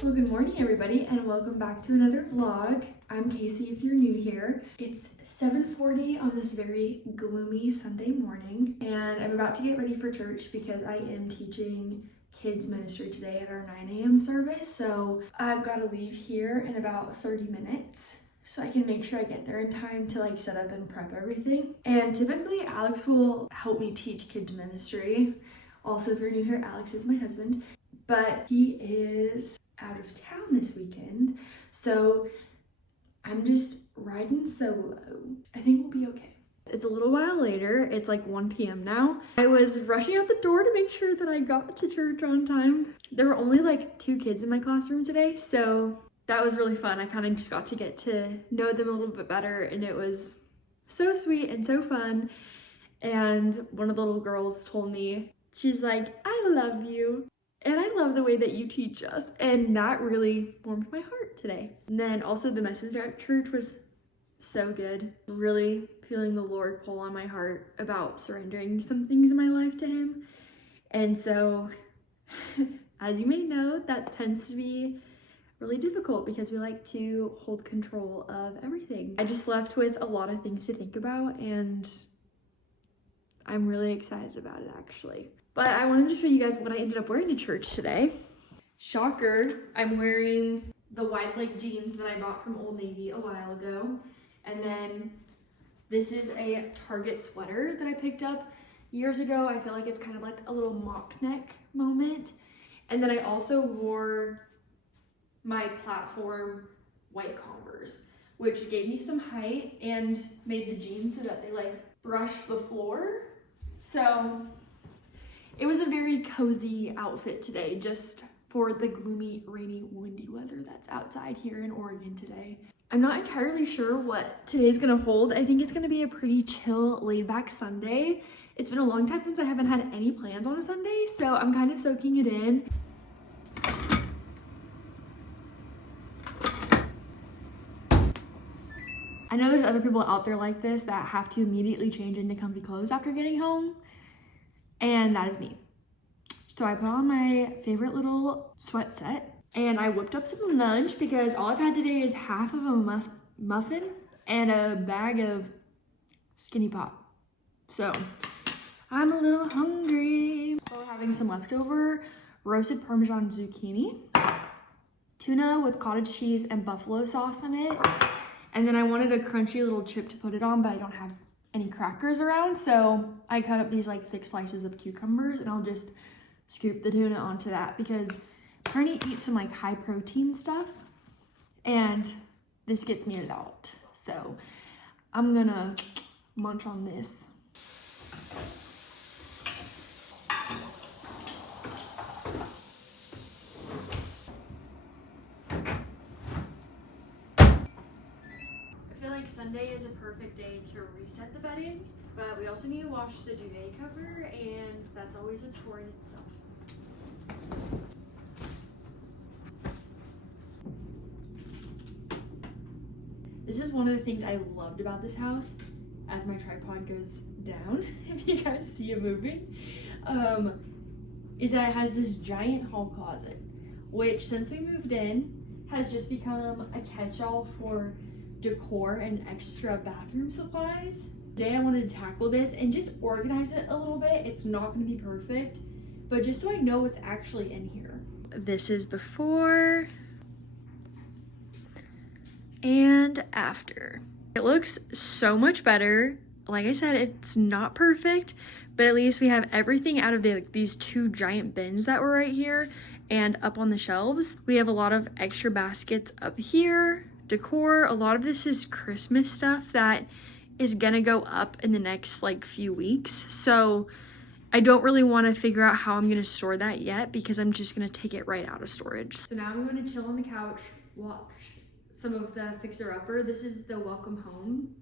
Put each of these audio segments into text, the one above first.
Well, good morning everybody and welcome back to another vlog. I'm Casey if you're new here. It's 7:40 on this very gloomy Sunday morning and I'm about to get ready for church because I am teaching kids ministry today at our 9 a.m. service. So I've got to leave here in about 30 minutes so I can make sure I get there in time to set up and prep everything. And typically Alex will help me teach kids ministry. Also, if you're new here, Alex is my husband, but he is out of town this weekend, so I'm just riding solo. I think we'll be okay. It's a little while later. It's like 1 p.m. now. I was rushing out the door to make sure that I got to church on time. There were only 2 kids in my classroom today, so that was really fun. I kind of just got to get to know them a little bit better, and it was so sweet and so fun. And one of the little girls told me, she's like, "I love you. And I love the way that you teach us." And that really warmed my heart today. And then also the message at church was so good. Really feeling the Lord pull on my heart about surrendering some things in my life to Him. And so, as you may know, that tends to be really difficult because we like to hold control of everything. I just left with a lot of things to think about and I'm really excited about it actually. But I wanted to show you guys what I ended up wearing to church today. Shocker, I'm wearing the wide leg jeans that I bought from Old Navy a while ago. And then this is a Target sweater that I picked up years ago. I feel like it's kind of like a little mock neck moment. And then I also wore my platform white Converse, which gave me some height and made the jeans so that they brush the floor. So it was a very cozy outfit today, just for the gloomy, rainy, windy weather that's outside here in Oregon today. I'm not entirely sure what today's gonna hold. I think it's gonna be a pretty chill, laid-back Sunday. It's been a long time since I haven't had any plans on a Sunday, so I'm kind of soaking it in. I know there's other people out there like this that have to immediately change into comfy clothes after getting home. And that is me. So I put on my favorite little sweat set and I whipped up some lunch because all I've had today is half of a muffin and a bag of Skinny Pop. So I'm a little hungry. So we're having some leftover roasted Parmesan zucchini, tuna with cottage cheese and buffalo sauce on it. And then I wanted a crunchy little chip to put it on, but I don't have any crackers around, so I cut up these thick slices of cucumbers and I'll just scoop the tuna onto that because I'm trying to eat some high protein stuff and this gets me a lot. So I'm gonna munch on this. Sunday is a perfect day to reset the bedding, but we also need to wash the duvet cover, and that's always a chore in itself. This is one of the things I loved about this house, as my tripod goes down, if you guys see it moving, is that it has this giant hall closet, which since we moved in, has just become a catch-all for decor and extra bathroom supplies. Today I wanted to tackle this and just organize it a little bit. It's not going to be perfect, but just so I know what's actually in here. This is before and after. It looks so much better. Like I said, it's not perfect, but at least we have everything out of these 2 giant bins that were right here and up on the shelves. We have a lot of extra baskets up here. Decor, a lot of this is Christmas stuff that is gonna go up in the next few weeks, so I don't really want to figure out how I'm gonna store that yet because I'm just gonna take it right out of storage. So now I'm gonna chill on the couch, watch some of the Fixer Upper. This is the Welcome Home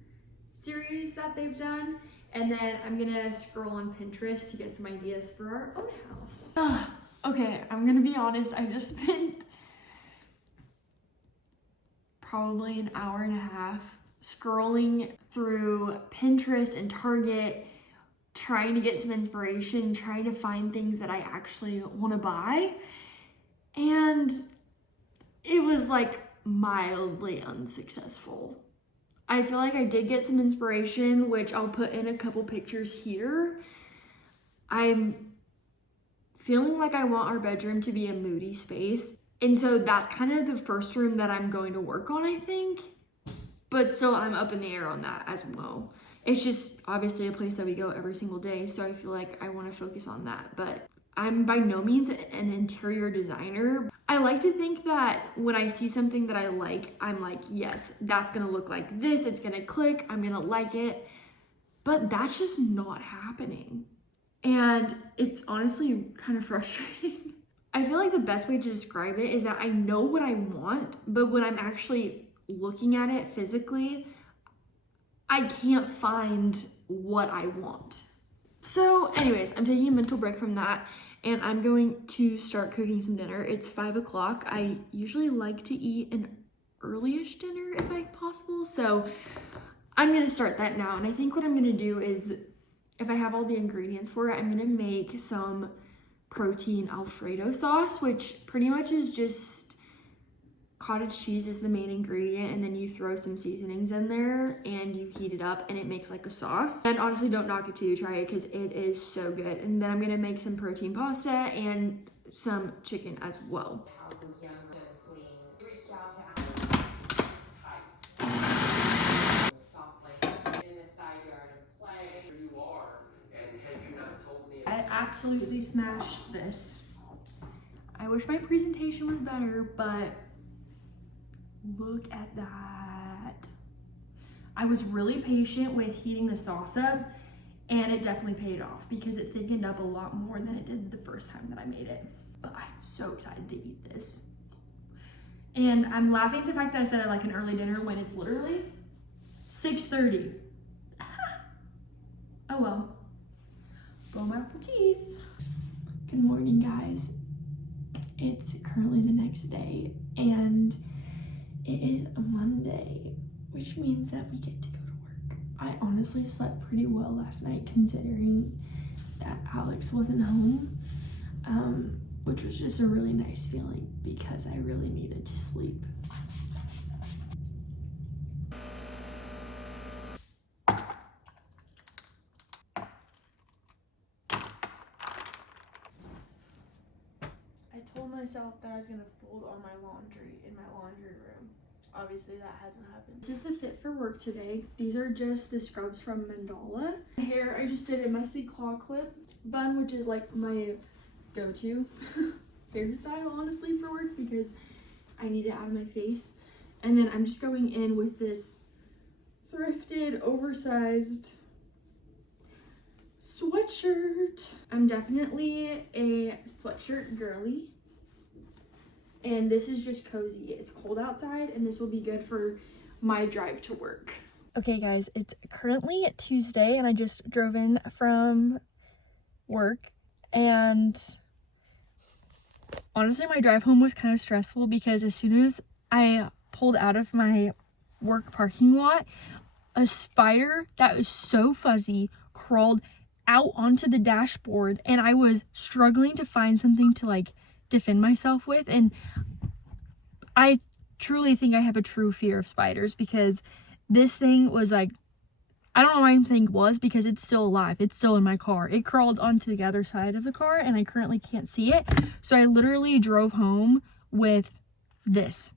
series that they've done, and then I'm gonna scroll on Pinterest to get some ideas for our own house. Okay, I'm gonna be honest, I just spent probably an hour and a half scrolling through Pinterest and Target, trying to get some inspiration, trying to find things that I actually want to buy. And was like mildly unsuccessful. I feel like I did get some inspiration, which I'll put in a couple pictures here. I'm feeling like I want our bedroom to be a moody space. And so that's kind of the first room that I'm going to work on, I think. But still, I'm up in the air on that as well. It's just obviously a place that we go every single day. So I feel like I want to focus on that. But I'm by no means an interior designer. I like to think that when I see something that I like, I'm like, yes, that's gonna look like this, it's gonna click, I'm gonna like it. But that's just not happening. And it's honestly kind of frustrating. I feel like the best way to describe it is that I know what I want, but when I'm actually looking at it physically, I can't find what I want. So anyways, I'm taking a mental break from that and I'm going to start cooking some dinner. It's 5 o'clock. I usually like to eat an early-ish dinner if possible. So I'm gonna start that now. And I think what I'm gonna do is, if I have all the ingredients for it, I'm gonna make some protein Alfredo sauce, which pretty much is just cottage cheese is the main ingredient, and then you throw some seasonings in there and you heat it up and it makes like a sauce. And honestly, don't knock it till you try it because it is so good. And then I'm gonna make some protein pasta and some chicken as well. I absolutely smashed this. I wish my presentation was better, but look at that. I was really patient with heating the sauce up and it definitely paid off because it thickened up a lot more than it did the first time that I made it. But I'm so excited to eat this. And I'm laughing at the fact that I said I like an early dinner when it's literally 6:30. Oh well. Bon appetit. Good morning, guys. It's currently the next day and it is a Monday, which means that we get to go to work. I honestly slept pretty well last night considering that Alex wasn't home, which was just a really nice feeling because I really needed to sleep. I told myself that I was gonna fold all my laundry in my laundry room. Obviously that hasn't happened. This is the fit for work today. These are just the scrubs from Mandala. Hair, I just did a messy claw clip bun, which is like my go-to hairstyle honestly for work because I need it out of my face. And then I'm just going in with this thrifted, oversized sweatshirt. I'm definitely a sweatshirt girly. And this is just cozy. It's cold outside and this will be good for my drive to work. Okay guys, it's currently Tuesday and I just drove in from work and honestly my drive home was kind of stressful because as soon as I pulled out of my work parking lot, a spider that was so fuzzy crawled out onto the dashboard and I was struggling to find something to like defend myself with. And I truly think I have a true fear of spiders because this thing was like, I don't know why I'm saying was because it's still alive. It's still in my car. It crawled onto the other side of the car and I currently can't see it. So I literally drove home with this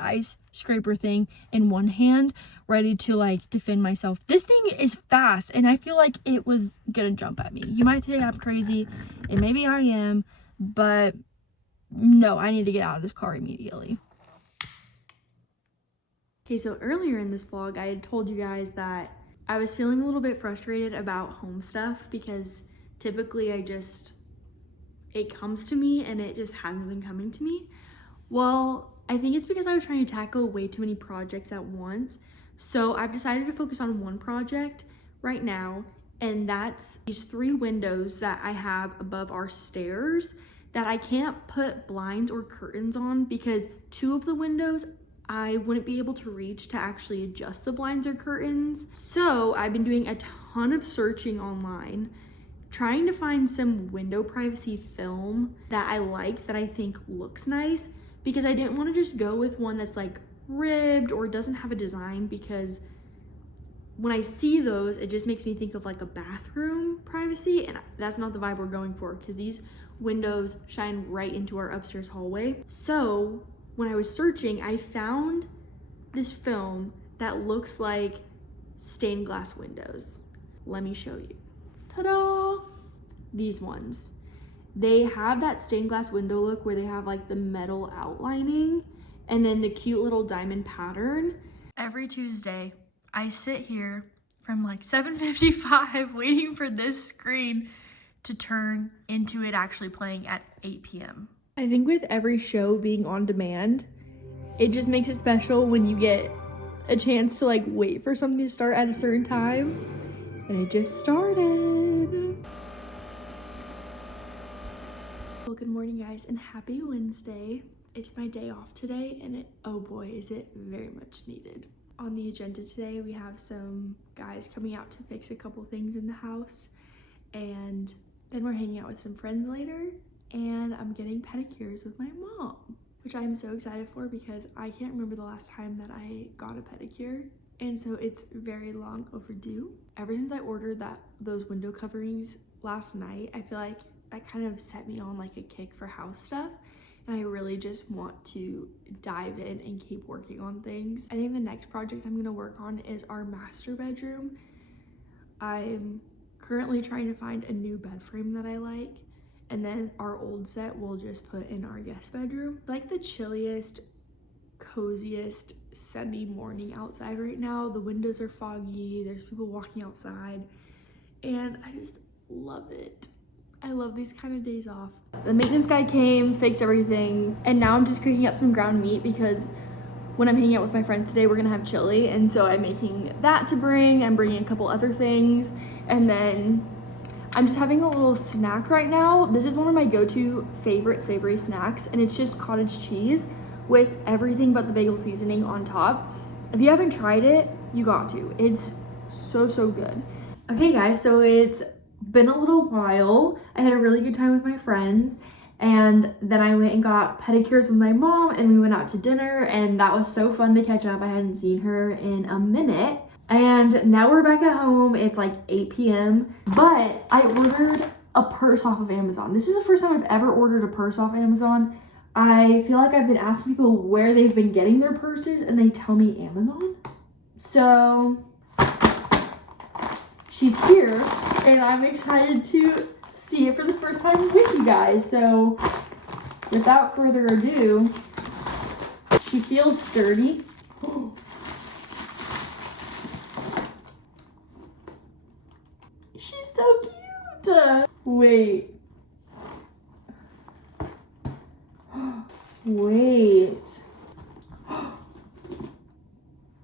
ice scraper thing in one hand, ready to like defend myself. This thing is fast and I feel like it was gonna jump at me. You might think I'm crazy and maybe I am, but no, I need to get out of this car immediately. Okay, so earlier in this vlog, I had told you guys that I was feeling a little bit frustrated about home stuff because typically it comes to me and it just hasn't been coming to me. Well, I think it's because I was trying to tackle way too many projects at once. So I've decided to focus on one project right now, and that's these 3 windows that I have above our stairs that I can't put blinds or curtains on because 2 of the windows I wouldn't be able to reach to actually adjust the blinds or curtains. So I've been doing a ton of searching online, trying to find some window privacy film that I like, that I think looks nice, because I didn't want to just go with one that's like ribbed or doesn't have a design, because when I see those, it just makes me think of like a bathroom privacy, and that's not the vibe we're going for, because these windows shine right into our upstairs hallway. So when I was searching, I found this film that looks like stained glass windows. Let me show you. Ta-da! These ones. They have that stained glass window look where they have like the metal outlining and then the cute little diamond pattern. Every Tuesday, I sit here from like 7:55 waiting for this screen to turn into it actually playing at 8 p.m. I think with every show being on demand, it just makes it special when you get a chance to like wait for something to start at a certain time. And it just started. Well, good morning guys, and happy Wednesday. It's my day off today, and oh boy, is it very much needed. On the agenda today, we have some guys coming out to fix a couple things in the house, and then we're hanging out with some friends later, and I'm getting pedicures with my mom, which I'm so excited for because I can't remember the last time that I got a pedicure, and so it's very long overdue. Ever since I ordered those window coverings last night, I feel like that kind of set me on like a kick for house stuff, and I really just want to dive in and keep working on things. I think the next project I'm gonna work on is our master bedroom. I'm currently trying to find a new bed frame that I like, and then our old set we'll just put in our guest bedroom. It's like the chilliest, coziest sunny morning outside right now. The windows are foggy, there's people walking outside, and I just love it. I love these kind of days off. The maintenance guy came, fixed everything, and now I'm just cooking up some ground meat because when I'm hanging out with my friends today, we're gonna have chili, and so I'm making that to bring. I'm bringing a couple other things, and then I'm just having a little snack right now. This is one of my go-to favorite savory snacks, and it's just cottage cheese with everything but the bagel seasoning on top. If you haven't tried it, you got to. It's so good. Okay guys, so it's been a little while. I had a really good time with my friends, and then I went and got pedicures with my mom, and we went out to dinner, and that was so fun to catch up. I hadn't seen her in a minute, and now we're back at home. It's like 8 p.m. but I ordered a purse off of Amazon. This is the first time I've ever ordered a purse off Amazon. I feel like I've been asking people where they've been getting their purses, and they tell me Amazon. So she's here, and I'm excited to see it for the first time with you guys. So without further ado, she feels sturdy. She's so cute. Wait. Wait.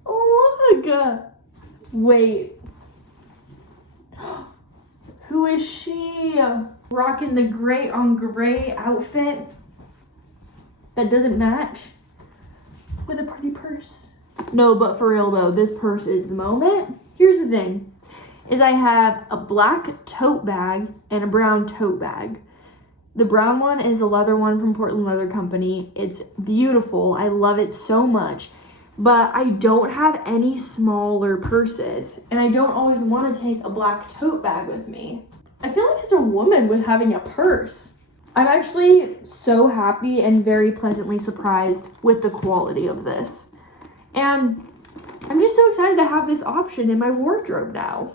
Look. Wait. Who is she? Rocking the gray on gray outfit that doesn't match with a pretty purse. No, but for real though, this purse is the moment. Here's the thing, is I have a black tote bag and a brown tote bag. The brown one is a leather one from Portland Leather Company. It's beautiful. I love it so much. But I don't have any smaller purses, and I don't always want to take a black tote bag with me. I feel like it's a woman with having a purse. I'm actually so happy and very pleasantly surprised with the quality of this. And I'm just so excited to have this option in my wardrobe now.